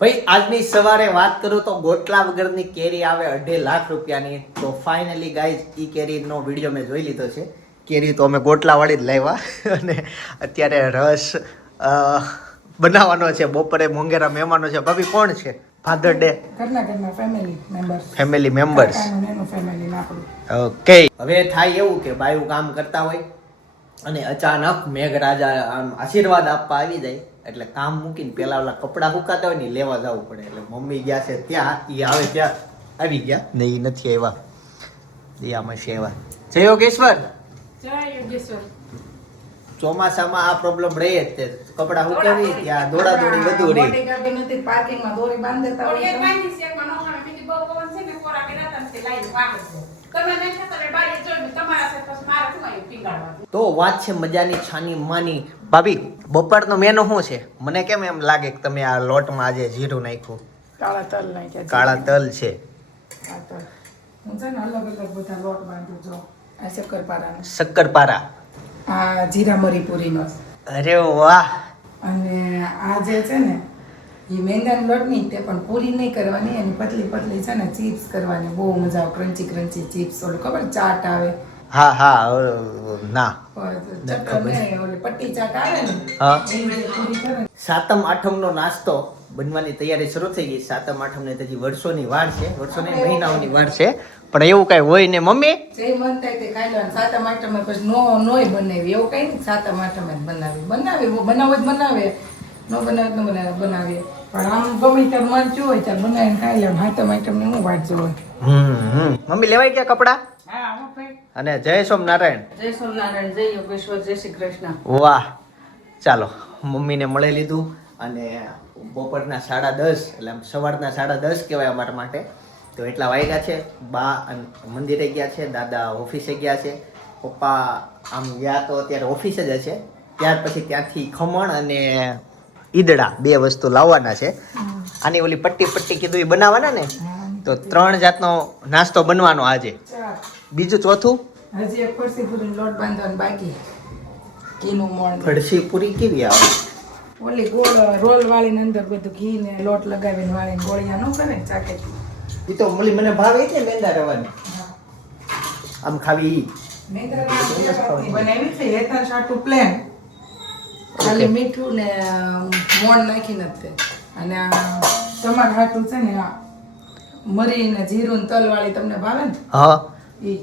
ભાઈ આજની સવારે વાત કરું તો ગોટલા વગરની કેરી આવે અઢી લાખ રૂપિયાની. તો ફાઇનલી ગાઈઝ ઈ કેરીનો વીડિયો મેં જોઈ લીધો છે. કેરી તો અમે ગોટલાવાળી જ લાવ્યા. અને અત્યારે રસ બનાવવાનો છે. બપોરે મોંઘેરા મહેમાનો છે. ભાભી કોણ છે? Father day family members okay હવે થાય એવું કે બાયું કામ કરતા હોય અને અચાનક મેઘરાજા આમ આશીર્વાદ આપવા આવી જાય. એટલે કામ મૂકીને પેલા ઓલા કપડા સુકાતા હોય ને લેવા જવું પડે. એટલે મમ્મી ગયા છે ત્યાં ઈ આવે ત્યાં. આવી ગયા? ને એ નથી આવ્યા. દિયામાં છે એવા. જય યોગેશ્વર. જય યોગેશ્વર. ચોમાસામાં આ પ્રોબ્લેમ રહે જ તે. કપડા સુકાવી ત્યાં દોડા દોડી વધુ રહે. મોટી ગાડી નથી પાર્કિંગમાં દોરી બાંધી દેતા હોય તો. તો વાત છે મજાની છાની માની. ભાભી બપોરનો મેનુ શું છે? મને કેમ એમ લાગે કે તમે આ લોટમાં આજે જીરું નાખ્યું? કાળા તલ નાખ્યા કાળા તલ છે. હું છે ને અલગ અલગ બધા લોટ બાંધું છું. આ શક્કરપારા શક્કરપારા. આ જીરા મરી પૂરીનો અરે વાહ! અને આ જે છે ને એ મેંદાનો લોટ નહીં તે પણ પૂરી નહીં કરવાની એની પતલી પતલી છે ને ચિપ્સ કરવાની. બહુ મજા આવે. ક્રન્ચી ક્રન્ચી ચિપ્સ ઓલું ખબર ચાટ આવે. હા હા ના. સાતમ આઠમ ને નાસ્તો બનવાની તૈયારી શરૂ થઈ ગઈ. સાતમ આઠમ ને હજી વર્ષોની વાર છે વર્ષોની મહિનાઓની વાર છે પણ એવું કઈ હોય ને મમ્મી? જે મન થાય તે ખાઈ લેવાનું. સાતમ આઠમ પછી નો નોય બનાવી. એવું કઈ સાતમ આઠમ જ બનાવી. બનાવી બનાવો જ બનાવે. નો બનાવે તો ન બનાવે બનાવીએ. પણ આમ ગમે ત્યારે મન થયું હોય ત્યારે બનાવીને ખાઈ લેવાનું. સાતમ આઠમ હું વાંચજો હોય હમ હમ. મમ્મી લેવાય ગયા કપડા? અને જય સોમનારાયણ. જય સોમનારાયણ જય યોગેશ્વર જય શ્રી કૃષ્ણ. વાહ. ચાલો મમ્મીને મળી લીધું અને બપોરના સાડા દસ એટલે આમ સવારના સાડા દસ કહેવાય અમારા માટે. તો એટલા વાગ્યા છે. બા અન- મંદિરે ગયા છે દાદા ઓફિસે ગયા છે. પપ્પા આમ ગયા તો અત્યારે ઓફિસે જ હશે. ત્યાર પછી ત્યાંથી ખમણ અને ઈદડા બે વસ્તુ લાવવાના છે. આની ઓલી પટ્ટી પટ્ટી કીધું એ બનાવવાના ને તો ત્રણ જાતનો નાસ્તો બનવાનો આજે. બીજું ચોથું? હજી એક ફરસી પૂરી લોટ બાંધવાનો બાકી. ઘીનું મોણ. ફરસી પૂરી કેવી આવે? ઓલી ગોળ રોલ વાળીને અંદર બધું ઘી ને લોટ લગાવીને વાળીને ગોળિયા નો કરે ચાકે એ તો મળી મને ભાવે છે મેંદા રવાની. આમ ખાવી ઈ. રવાની બનાવી છે હેતા સાટું પ્લેન ખાલી મીઠું ને મોણ નાખીને જ તે. અને આ તમારા હાટું છે ને આ મરી ને જીરું ને તલ વાળી તમને ભાવે ને? હા. ઈ.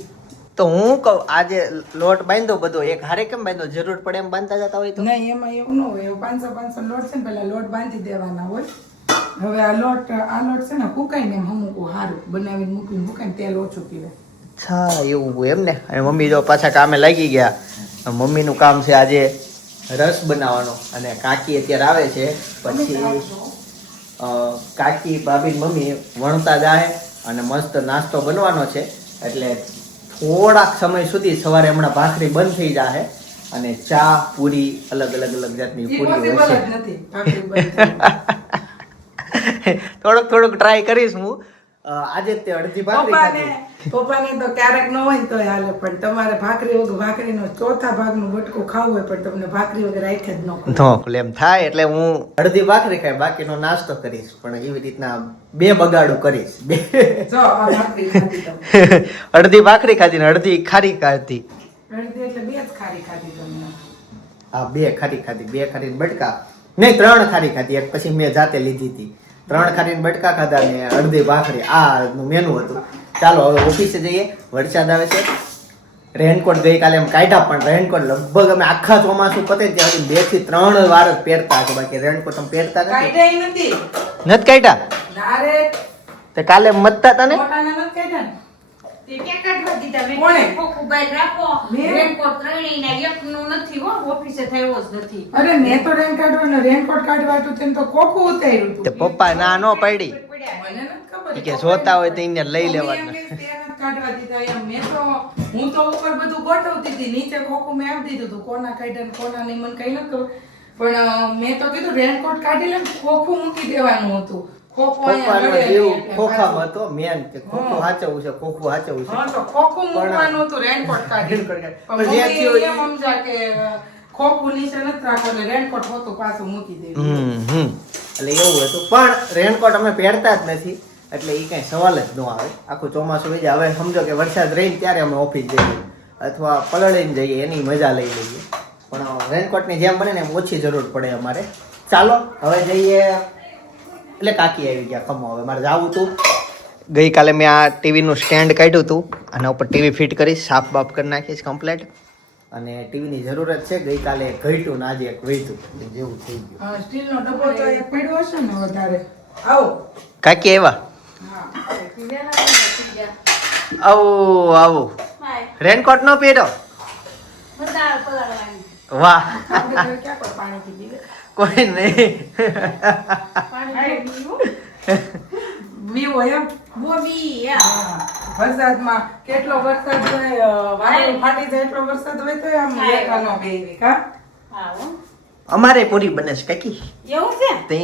તો હું કહું આજે લોટ બાંધો બધો એક હારે કેમ બાંધો જરૂર પડે એમ બાંધતા જતા હોય તો? નહીં એમાં એવું ન હોય. એવું પાંચસો પાંચસો લોટ છે ને પેલા લોટ બાંધી દેવાના હોય. હવે આ લોટ આ લોટ છે ને ફૂકાઈને એમ હું સારું બનાવીને મૂકીને મૂકાઈને તેલ ઓછું પીવે. અચ્છા એવું એમ ને? અને મમ્મી જો પાછા કામે લાગી ગયા. મમ્મીનું કામ છે આજે રસ બનાવવાનો. અને કાકી અત્યારે આવે છે પછી કાકી ભાભી મમ્મી વણતા જાય અને મસ્ત નાસ્તો બનવાનો છે. એટલે થોડાક સમય સુધી સવારે હમણાં ભાખરી બંધ થઈ જાય અને ચા પૂરી અલગ અલગ અલગ જાતની પૂરી હશે. થોડુંક થોડુંક ટ્રાય કરીશ હું. આજે તે અડધી ભાખરી પપ્પાને તો ક્યારેક ન હોય તો હાલે પણ તમારે ભાખરી વગર ભાખરીનો ચોથા ભાગનું બટકું ખાવું હોય પણ તમને ભાખરી વગર રાખે જ ન. નો એમ થાય એટલે હું અડધી ભાખરી ખાઈ બાકીનો નાસ્તો કરીશ પણ એવી રીતના બે બગાડું કરીશ. બે. અડધી ભાખરી ખાધી ને અડધી ખારી ખાધી. અડધી એટલે બે જ ખારી ખાધી તમને. આ બે ખારી ખાધી બે ખારી બટકા. નહીં ત્રણ ખારી ખાધી એક પછી મેં જાતે લીધી હતી. ત્રણ ખારી બટકા ખાધા ને અડધી ભાખરી. આ મેનુ હતું. ચાલો હવે ઓફિસે જઈએ. વરસાદ આવે છે. રેનકોટ ગઈકાલે એમ કાઢ્યા પણ રેનકોટ લગભગ અમે આખા ચોમાસું પતે ત્યાં સુધી બેથી ત્રણ વાર જ પહેરતા હતા. બાકી રેનકોટ અમે પહેરતા નથી. કાઢ્યા નથી. કાઢ્યા? તો તે કાલે મતતા હતા ને પપ્પા ના નો પાડી. કે જોતા હોય તો એને લઈ લેવાનું. કાઢવા દીધા. એમ મેં તો હું તો ઉપર બધું ગોઠવતી હતી. નીચે ખોખું મેં આપી દીધું હતું. કોના કાઢ્યા કોના નહીં મને કઈ નતું પણ મેં તો કીધું રેનકોટ કાઢી લે ખોખું મૂકી દેવાનું હતું. ખોખું નીચે નથી રાખવું રેનકોટ હોતું પાછું મૂકી દેવું. એટલે એવું હતું પણ રેનકોટ અમે પહેરતા જ નથી. એટલે એ કાંઈ સવાલ જ ન આવે. આખું ચોમાસું વહી હવે સમજો કે વરસાદ રહીને ત્યારે અમે ઓફિસ જઈએ. અથવા પલળીને જઈએ, એની મજા લઈ લઈએ. પણ રેનકોટની જેમ બને ને એમ ઓછી જરૂર પડે અમારે. ચાલો, હવે જઈએ. એટલે કાકી આવી ગયા કમો હવે મારે જવું હતું. ગઈકાલે મેં આ ટીવીનું સ્ટેન્ડ કાઢ્યું હતું. આના ઉપર ટીવી ફિટ કરીશ સાફ બાફ કરી નાખીશ કમ્પ્લેટ અને ટીવીની જરૂરત છે ગઈકાલે ઘટ્યું ને આજે એક વહીતું જેવું થઈ ગયું. હા, સ્ટીલનો ડબ્બો તો એક પડ્યો હશે ને વધારે. આવો. કાકી આવ્યા? આવો આવો. રેનકોટ નો પહેરો વાહ? કોઈ નહીં. યા. વરસાદમાં કેટલો વરસાદ હોય વાદળ ફાટી જાય એટલો વરસાદ હોય તો આમ લેખાનો બેહી, કા? અમારે પૂરી બને છે કાકી. એવું છે? તે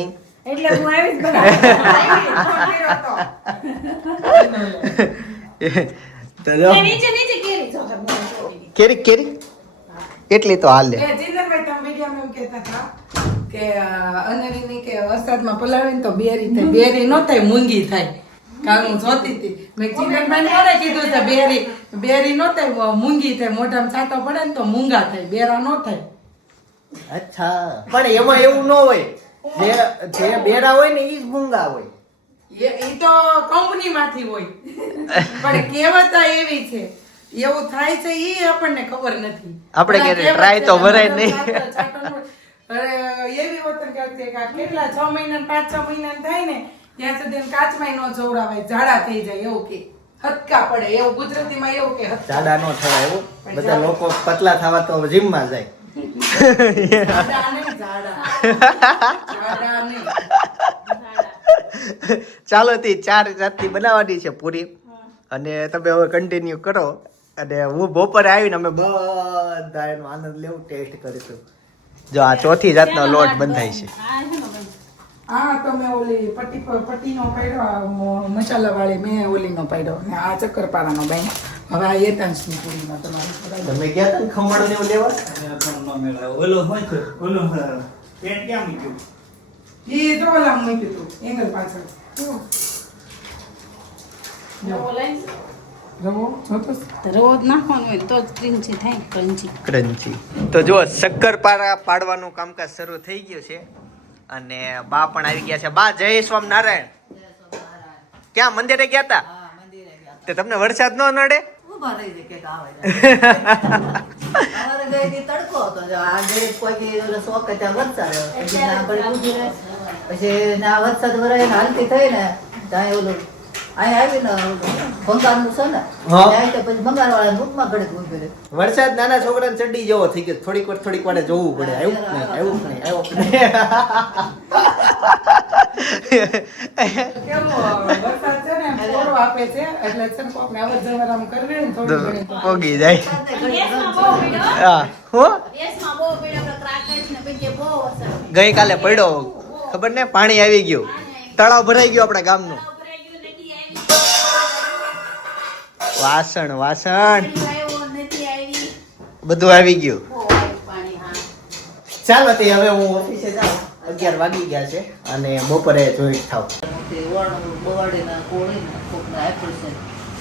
એટલે હું આવી જ બનાવું. તો જો નીચે નીચે કેરી છો કે મને કેરી કેરી? એટલી તો હાલ. તમે વિડીયોમાં એમ કહેતા હતા કે અનેરીની કે વરસાદમાં પલાવીને તો બેરી થાય. બેરી ન થાય મૂંગી થાય. કાલ હું જોતી હતી. મેં જીંદરભાઈ કોને કીધું છે બેરી બેરી નો થાય મૂંગી થાય મોઢામાં છાંટો પડે ને તો મૂંગા થાય બેરા નો થાય. અચ્છા. પણ એમાં એવું ન હોય. જે જે બેરા હોય ને એ જ મૂંગા હોય. એ ઈ તો કંપનીમાંથી હોય. પણ કહેવત એવી છે. એવું થાય છે એ આપણને ખબર નથી. આપણે ક્યારે કહેવત તો ભરાય નહીં. અરે એવી વતન કરતી કે કેટલા છ મહિના પાંચ છ મહિના થાય ને ત્યાં સુધી એને કાચમાં ન જોવડાવાય ઝાડા થઈ જાય એવું કે. હતકા પડે એવું ગુજરાતીમાં એવું કે જાડા નો થવાય એવું? બધા લોકો પતલા થવા તો જાય. ઝાડા ઝાડા. નહીં. ચાલો તે ચાર જાતની બનાવવાની છે પૂરી. અને તમે હવે કન્ટિન્યુ કરો. અને હું બપોરે આવીને અમે બધા એનો આનંદ લેવું ટેસ્ટ કરીશું. જો આ ચોથી જાતનો લોટ બંધાય છે. હા, છે ને ભાઈ. હા તો મેં ઓલી પટ્ટી પર પટ્ટીનો પાડ્યો મસાલા વાળી મેં ઓલીનો પાડ્યો ને આ ચક્કરપારાનો બાઈ હવે આ એતાંશની પૂરીનો તમારે તમે ગયા ને ખમણ ને એવું લેવા? ઓલો હોય છે ઓલો પેન ક્યાં મૂક્યું? ઈ તો ઓલા મૂક્યું હતું એંગલ પાછળ? તો. તો તો જો શક્કરપારા પાડવાનું કામકાજ શરૂ થઈ ગયું છે. અને બા પણ આવી ગયા છે. બા જય સ્વામિનારાયણ. ક્યાં? મંદિરે ગયા હતા તે. તમને વરસાદ ન નડે? પછી ના વરસાદ વરાય હાલતી થઈ ને ત્યાં ઓલું વરસાદ નાના છોકરાને ચડી જવો થઈ ગયો. થોડીક વાર થોડીક વાર જોવું પડે. આવ્યું આવ્યું નહીં? આવ્યું. ગઈકાલે પડ્યો. ખબર ને? પાણી આવી ગયું. તળાવ ભરાઈ ગયું આપણા ગામનું. વાસણ વાસણ. બધું આવી ગયું. ચાલો તે હવે હું ઓફિસે જાઉં અગિયાર વાગી ગયા છે અને બપોરે જોઈ થાવ તે ઓળણ બોવાડીને કોળીને કોકને આપ્યું છે.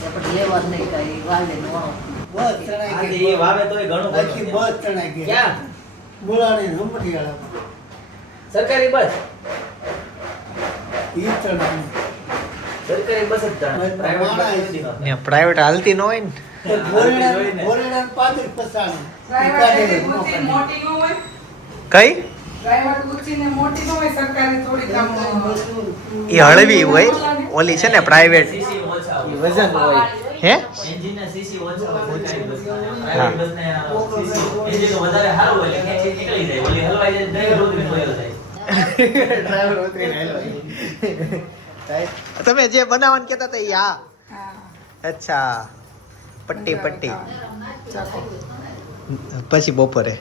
એ પછી લેવા જ નહીં કાંઈ. ઈ વાળીને વાળો. આજે એ વાવે તોય ઘણું આખી બધું બસ ચણાઈ ગઈ ક્યાં બોલાણી હંપટીવાળા સરકારી બસ સરકારી બસ જ જાણે. પ્રાઇવેટ હાલતી ન હોય ને? કઈ? એ હળવી હોય? ઓલી છે ને પ્રાઇવેટ. વજન હોય. હે? એન્જિનના CC ઓછા હોય સરકારી બસના. હા. પ્રાઇવેટ બસને CC એન્જિન વધારે સારું હોય એટલે ખેંચી નીકળી જાય. ઓલી હલવાઈ જાય ડ્રાઈવર ઉતરીને તમે જે બનાવવાનું કહેતા હતા એ આ. અચ્છા. પટ્ટી પટ્ટી. પછી બપોરે?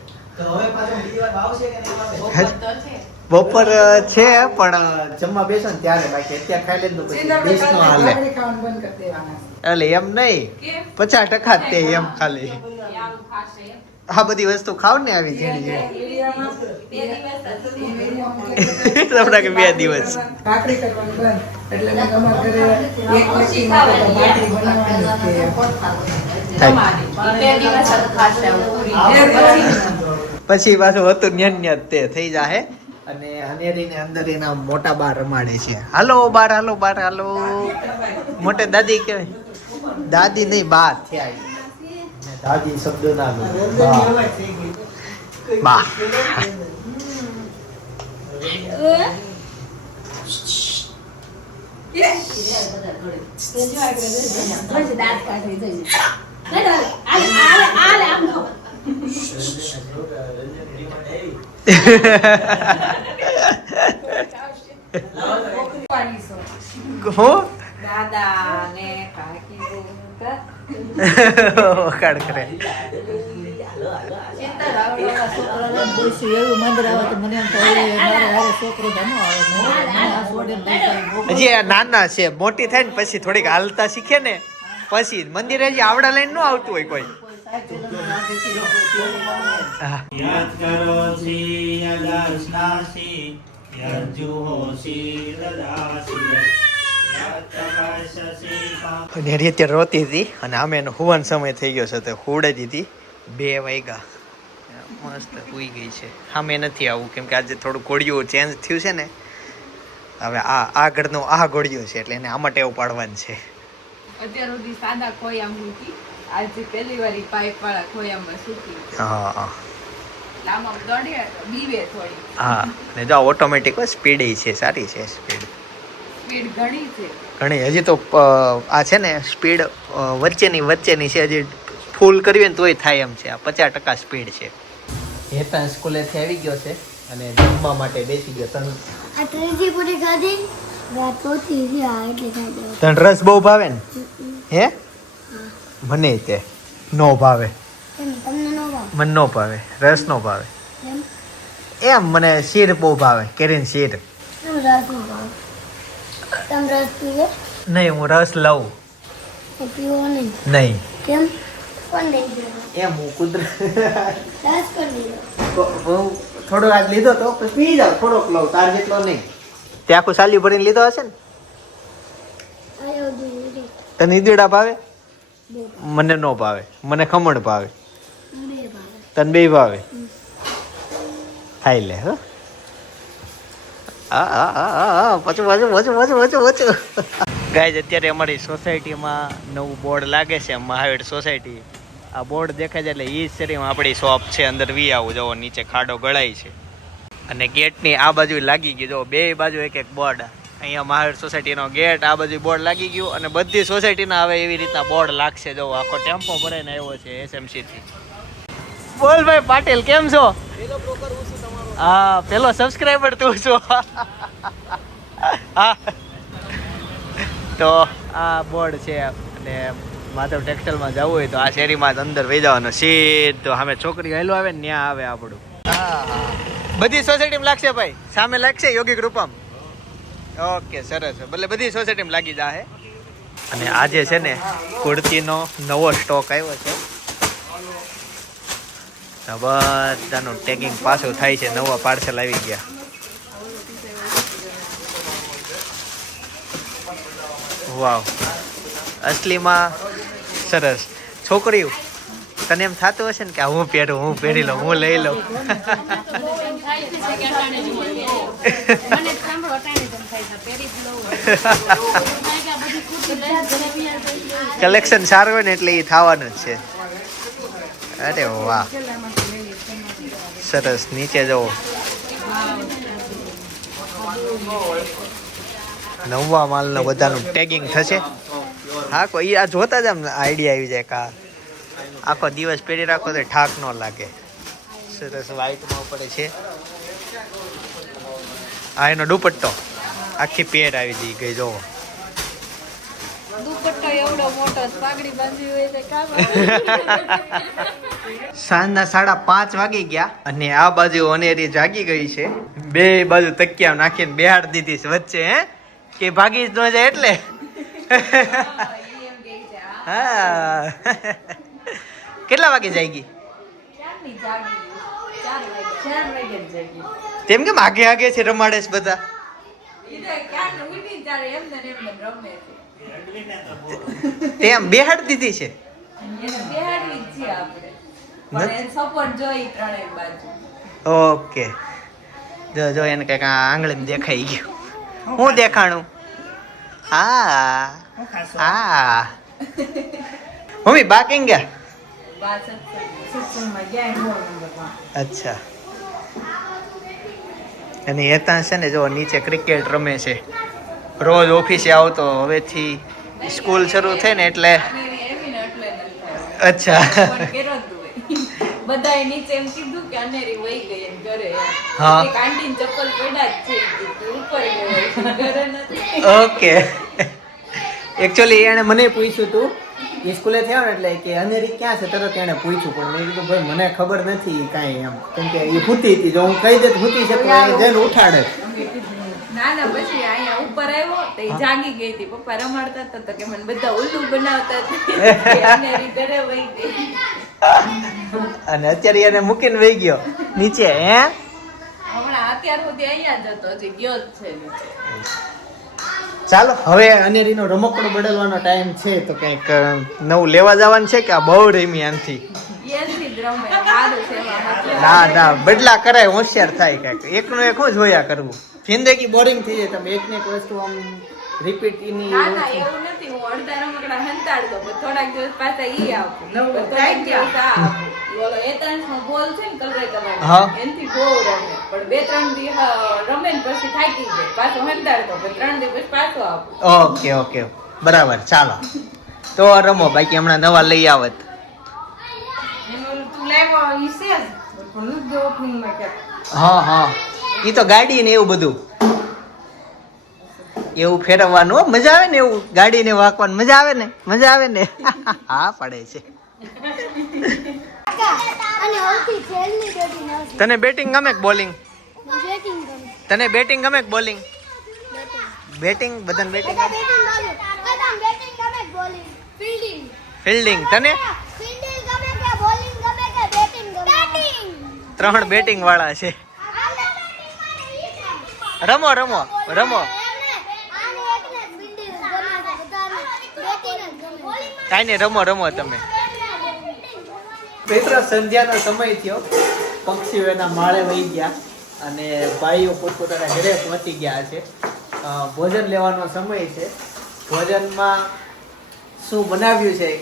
બપોર છે પણ જમવા બેસો ને ત્યારે બાકી અત્યારે ખાઈ લે પછી નો હાલે. એટલે એમ નહીં. પચાસ ટકા જ તે એમ ખાલી. આ બધી વસ્તુ ખાવ ને આવી ઝીણી તમને કે બે દિવસ. કાકડી કરવાની બંધ. એટલે મેં અમારા ઘરે એક પછી તો બનાવવાની જ થાય. બે દિવસ ખાશે પૂરી. પછી પાછું હતું ન્યન ન્યન તે થઈ જાહે. અને હનેરીને અંદર એના મોટા બાર રમાડે છે. હાલો બાર હાલો બાર હાલો. મોટે દાદી કહેવાય. દાદી નહીં બા થયા ઈ. ને દાદી શબ્દ ના લો બા. બા હું દાદા ને કાકી બોલતા. વખાણ કરે નાના છે, મોટી થાય ને પછી થોડીક હાલતા શીખે ને, પછી મંદિરે હજી આવડા લઈને ન આવતું હોય કોઈ. યાદ કરો હરી અત્યારે રોતી હતી અને આમે એનો હુવાનો સમય થઈ ગયો છે તો હુડે દીધી. બે વાગ્યા. મસ્ત હુઈ ગઈ છે. સામે નથી આવું કેમ કે આજે થોડું ઘોડિયું ચેન્જ થયું છે ને હવે આ આ ઘરનો આ ઘોડિયું છે એટલે એને આમાં ટેવ પાડવાની છે. અત્યાર સુધી સાદા ખોયા મૂકી આજે પહેલી વાર પાઇપ વાળા ખોયામાં સૂકી. હા હા. લાંબા દોડે બીવે થોડી. હા ને જો ઓટોમેટિક સ્પીડ છે સારી છે સ્પીડ સ્પીડ ઘણી છે. ઘણી. હજી તો આ છે ને સ્પીડ વચ્ચેની વચ્ચેની છે હજી ફૂલ કરવી ને તોય થાય એમ છે. આ પચાસ ટકા સ્પીડ છે. હેતા સ્કૂલેથી આવી ગયો છે અને જમવા માટે બેસી ગયો તને આ ત્રીજી પૂરી ખાધી? તને રસ બહુ ભાવે ને? હે? મને તે નો ભાવે. એમ નો મને નો ભાવે. રસ નો ભાવે. એમ? એમ મને શીર બહુ ભાવે. કેરીન શીર. રસ નો ભાવ? તમે રસ પીવો નહીં હું રસ લઉં. પીવો નહીં. નહીં. કેમ? કોણ લઈ ગયો એમ હું કુદરત રસ કોણ લીધો હું થોડો આજ લીધો તો પછી પી જાવ થોડોક લઉં તાર જેટલો નહીં. તે આખું સાલી ભરીને લીધો હશે ને? તને ઈદડા ભાવે? મને નો ભાવે. મને ખમણ ભાવે. તને બે ભાવે. ખાઈ લે હો. પાછું પાછું પાછું પાછું પાછું પાછું ગાઈઝ અત્યારે અમારી સોસાયટીમાં નવું બોર્ડ લાગે છે મહાવીર સોસાયટી આ બોર્ડ દેખાય છે એટલે એ જ આપણી શોપ છે અંદર વી આવું જવો નીચે ખાડો ગળાય છે અને ગેટની આ બાજુ લાગી ગયું જો બે બાજુ એક એક બોર્ડ અહીંયા મહાવીર સોસાયટીનો ગેટ આ બાજુ બોર્ડ લાગી ગયું અને બધી સોસાયટીના હવે એવી રીતના બોર્ડ લાગશે જો આખો ટેમ્પો ભરાઈને આવ્યો છે એસએમસી થી બોલ ભાઈ પાટીલ કેમ છો હા, પેલો સબસ્ક્રાઈબર તું છો. તો આ બોર્ડ છે અને માધવ ટેક્સટાઇલમાં જવું હોય તો આ શેરીમાં જ અંદર વહી જવાનું. સીધો સામે છોકરી હેલો આવે ને ત્યાં આવે આપણું. બધી સોસાયટીમાં લાગશે ભાઈ. સામે લાગશે યોગી ગ્રુપમ ઓકે, સરસ. ભલે બધી સોસાયટીમાં લાગી જાહે. અને આજે છે ને કુર્તીનો નવો સ્ટોક આવ્યો છે. બધાનું ટેગિંગ પાછું થાય છે નવા પાર્સલ આવી ગયા. વાવ અસલીમાં સરસ. છોકરીઓ તને એમ થતું હશે ને કે હું પહેરું હું પહેરી લઉં હું લઈ લઉં. કલેક્શન સારું હોય ને એટલે એ થવાનું જ છે. અરે વાહ. સરસ, નીચે જવો. નવા માલનું બધાનું ટેગિંગ થશે. હા કોઈ આ જોતા જ આમ આઈડિયા આવી જાય કા આખો દિવસ પહેરી રાખો તો ઠાક ન લાગે. સરસ વ્હાઈટમાં પડે છે. આ એનો દુપટ્ટો. આખી પેર આવી જઈ ગઈ, જોવો દુપટ્ટો એવડો મોટો પાઘડી બાંધી હોય તો કામ સાંજના સાડા પાંચ વાગી ગયા અને આ બાજુ અનેરી જાગી ગઈ છે. બે બાજુ તકિયા નાખીને બેહાડ દીધી વચ્ચે હે? કે ભાગી જ ન જાય એટલે? હા કેટલા વાગે જાગી? તેમ કેમ આગે આગે છે રમાડે છે બધા? રમે તેમ બેહાડ દીધી છે. એને બેહાડવી જ છીએ આપણે. પણ એ સપોર્ટ જોઈ ત્રણેય બાજુ. ઓકે. જો જો એને કંઈક આંગળી દેખાઈ ગયું. હું દેખાણું? હા. હા મમ્મી બા કેમ ગયા? અચ્છા. અને હેતાન છે ને જો નીચે ક્રિકેટ રમે છે. રોજ ઓફિસે આવતો હવેથી સ્કૂલ શરૂ થઈ ને એટલે અચ્છા. બધાએ નીચે એમ કીધું કે અનેરી વહી ગઈ એમ ઘરે. હા. એક ચપ્પલ પડ્યા જ છે. ઉપર ઘરે નથી. ઓકે. એકચ્યુઅલી એણે મને પૂછ્યું તું. એ સ્કૂલે થયા ને એટલે કે અનેરી ક્યાં છે? તરત એણે પૂછ્યું. પણ મેં કીધું ભાઈ મને ખબર નથી કાંઈ એમ. કેમ કે એ ભૂતી હતી. જો હું કહી દે ભૂતી છે તો એ જઈને ઉઠાડે. ના ના પછી ઉપર આવ્યો તો જાગી ગઈ હતી. પપ્પા રમાડતા હતા તો કે મને બધા ઉલ્લુ બનાવતા ઘરે વહી ગઈ. અને અત્યારે એને મૂકીને વહી ગયો. નીચે હે? હમણાં અત્યાર સુધી અહીંયા જ હતો હજી ગયો જ છે ચાલો હવે અનેરીનો રમકડો બદલવાનો ટાઈમ છે તો કંઈક નવું લેવા જવાનું છે કે આ બહુ રેમી આનથી? ના ના બદલા કરાય હોશિયાર થાય કંઈક. એકનું એક જ હોયા કરવું. જિંદગી બોરિંગ થઈ જાય. તમે એકને એક વસ્તુ આમ રિપીટ ઇની ના ના એવું નથી. હું અડધા રમકડા હંતાડ દો પણ થોડાક દિવસ પાછા ઈ આપું. નવ થોડાક દિવસ આ આપું. ઈ ઓલો એતાંશનો બોલ છે ને કલરે તમારે. એનથી બહુ રમે. પણ બે ત્રણ દિવસ રમે ને પછી થાકી જાય. પાછો હંતાડ દો પણ ત્રણ દિવસ પાછો આપું. ઓકે ઓકે બરાબર ચાલો. તો રમો બાકી હમણાં નવા લઈ આવત. હા હા. એ તો ગાડી ને એવું બધું. એવું ફેરવવાનું મજા આવે ને એવું? ગાડીને વાંકવાનું મજા આવે ને? મજા આવે ને? હા, પડે છે. તને બેટિંગ ગમે કે બોલિંગ? તને બેટિંગ ગમે કે બોલિંગ? બેટિંગ, બધાને બેટિંગ ફિલ્ડિંગ, તને? ત્રણ બેટિંગ વાળા છે. રમો રમો રમો. કાંઈ નહીં, રમો રમો તમે. મિત્ર, સંધ્યાનો સમય થયો. પક્ષીઓ એના માળે વહી ગયા અને ભાઈઓ પોતપોતાના ઘરે પહોંચી ગયા છે. ભોજન લેવાનો સમય છે. ભોજનમાં શું બનાવ્યું છે?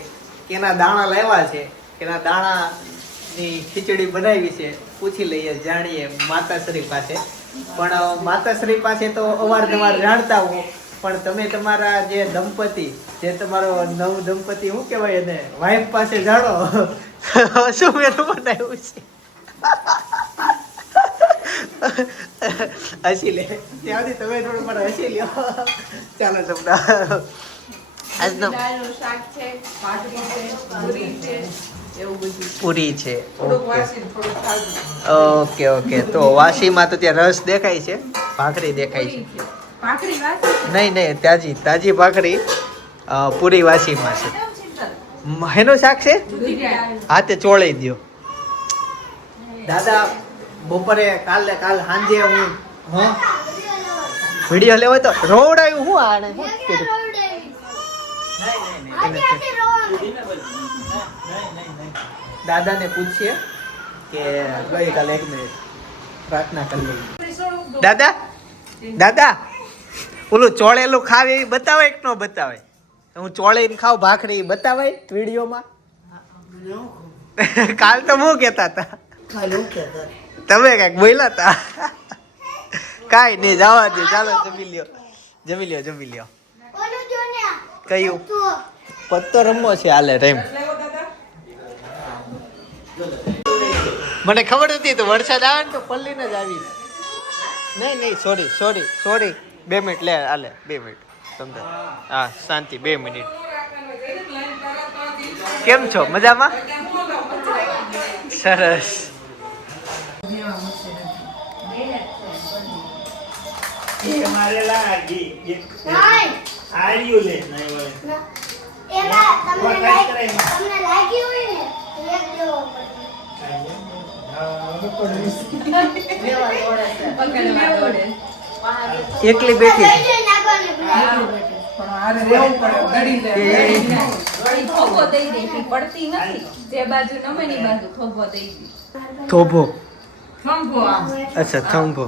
કેના દાણા લાવ્યા છે? કેના દાણાની ખીચડી બનાવી છે? પૂછી લઈએ, જાણીએ. માતાશ્રી પાસે. પણ માતાશ્રી પાસે તો અવારનવાર જાણતા હો. પણ તમે તમારા જે દંપતિ જે તમારો નવ દંપતિ શું કહેવાય એને? વાઈફ પાસે જાણો. શું મેનું બનાવ્યું છે? હસી લે. ત્યાંથી તમે થોડું મને હસી લ્યો. ચાલો તમને આજનો શાક છે છે પૂરી છે. પૂરી છે. ઓકે. ઓકે તો વાસીમાં તો ત્યાં રસ દેખાય છે? ભાખરી દેખાય છે. નહીં નહીં તાજી તાજી ભાખરી પૂરી વાસીમાં છે. એનું શાક છે? હા તે ચોળી દ્યો. દાદા બપોરે કાલે કાલ સાંજે હું હા? વીડિયો લેવો તો રોવડાયું હું આને શું કીધું? દાદાને પૂછીએ કે ગઈકાલે એક મિનિટ પ્રાર્થના કરી લઈએ. દાદા દાદા ઓલું ચોળેલું ખાવે એ બતાવે કે ન બતાવે? હું ચોળે ખાવ ભાખરી બતાવાય વિડીયોમાં? કાલ તો હું કહેતા હતા? તમે કંઈક બોલ્યા હતા? કાંઈ નહીં જવા દે ચાલો જમી લ્યો. જમી લ્યો જમી લ્યો. કયું? પત્તો રમવો છે હાલે રેમ. મને ખબર હતી તો વરસાદ આવે ને તો પલ્લીને જ આવી નહીં નહીં સોરી સોરી સોરી બે મિનિટ લે હાલે બે મિનિટ. તમને હા શાંતિ બે મિનિટ. કેમ છો? મજામાં? સરસ. મારે લાગી. આર્યું લે નહીં તમને હોય ને એક દેવો પડે. એકલી બેઠી. થોભો અચ્છા થંભો.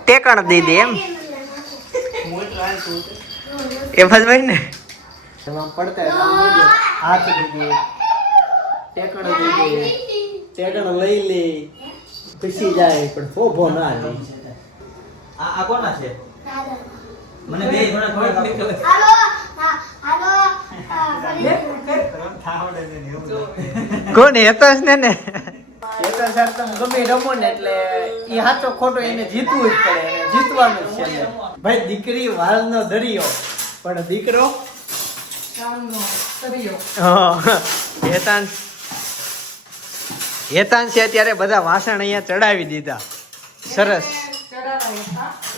ટેકણ દઈ દે એમ. એમ જ હોય ને એમાં પડતા એટલે. હાથ દીધી ટેકણ દીધી ટેકણ લઈ લે. પીસી જાય પણ થોભો ના લે. આ આ કોના છે? મને બે. હાલો. કોણ હેતસ ને? ને હેતસ સર તમે ગમે રમો ને એટલે ઈ સાચો ખોટો એને જીતવું જ પડે જીતવાનું જ છે ભાઈ દીકરી વાલનો દરિયો પણ દીકરો? કર્યો. હેતાંશ હેતાંશે અત્યારે બધા વાસણ અહીંયા ચડાવી દીધા. સરસ.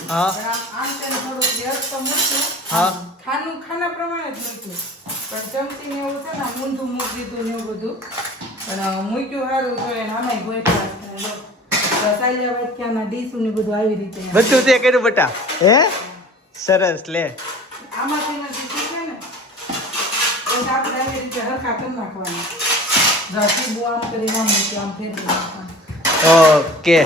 હા. હા. ખાનું ખાના પ્રમાણે જ મૂક્યું પણ ચમચી ને એવું છે ને આમ મૂકી દીધું ને એવું બધું. પણ મૂક્યું સારું તો બધું આવી રીતે. બધું તે કર્યું બટા. હે? સરસ લે. ઓકે.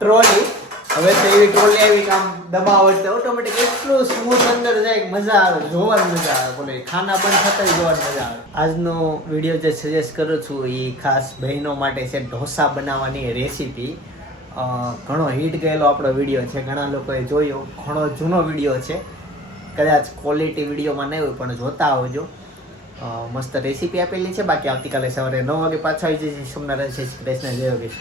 ટ્રોલી હવે તો એવી ટોલી આવી કામ આમ દબાવો એટલે ઓટોમેટિક એટલું સ્મૂથ અંદર જાય મજા આવે, જોવાની મજા આવે બોલે. ખાના બંધ થતા જોવાની મજા આવે. આજનો વીડિયો જે સજેસ્ટ કરું છું એ ખાસ બહેનો માટે છે ઢોસા બનાવવાની રેસીપી ઘણો હિટ ગયેલો આપણો વીડિયો છે. ઘણા લોકોએ જોયો. ઘણો જૂનો વીડિયો છે. કદાચ ક્વોલિટી વિડીયોમાં નહીં હોય, પણ જોતા આવજો. મસ્ત રેસીપી આપેલી છે. બાકી આવતીકાલે સવારે નવ વાગે પાછા આવી જશે સોમનારાયણ શ્રી કૃષ્ણ, જય યોગેશ્વર.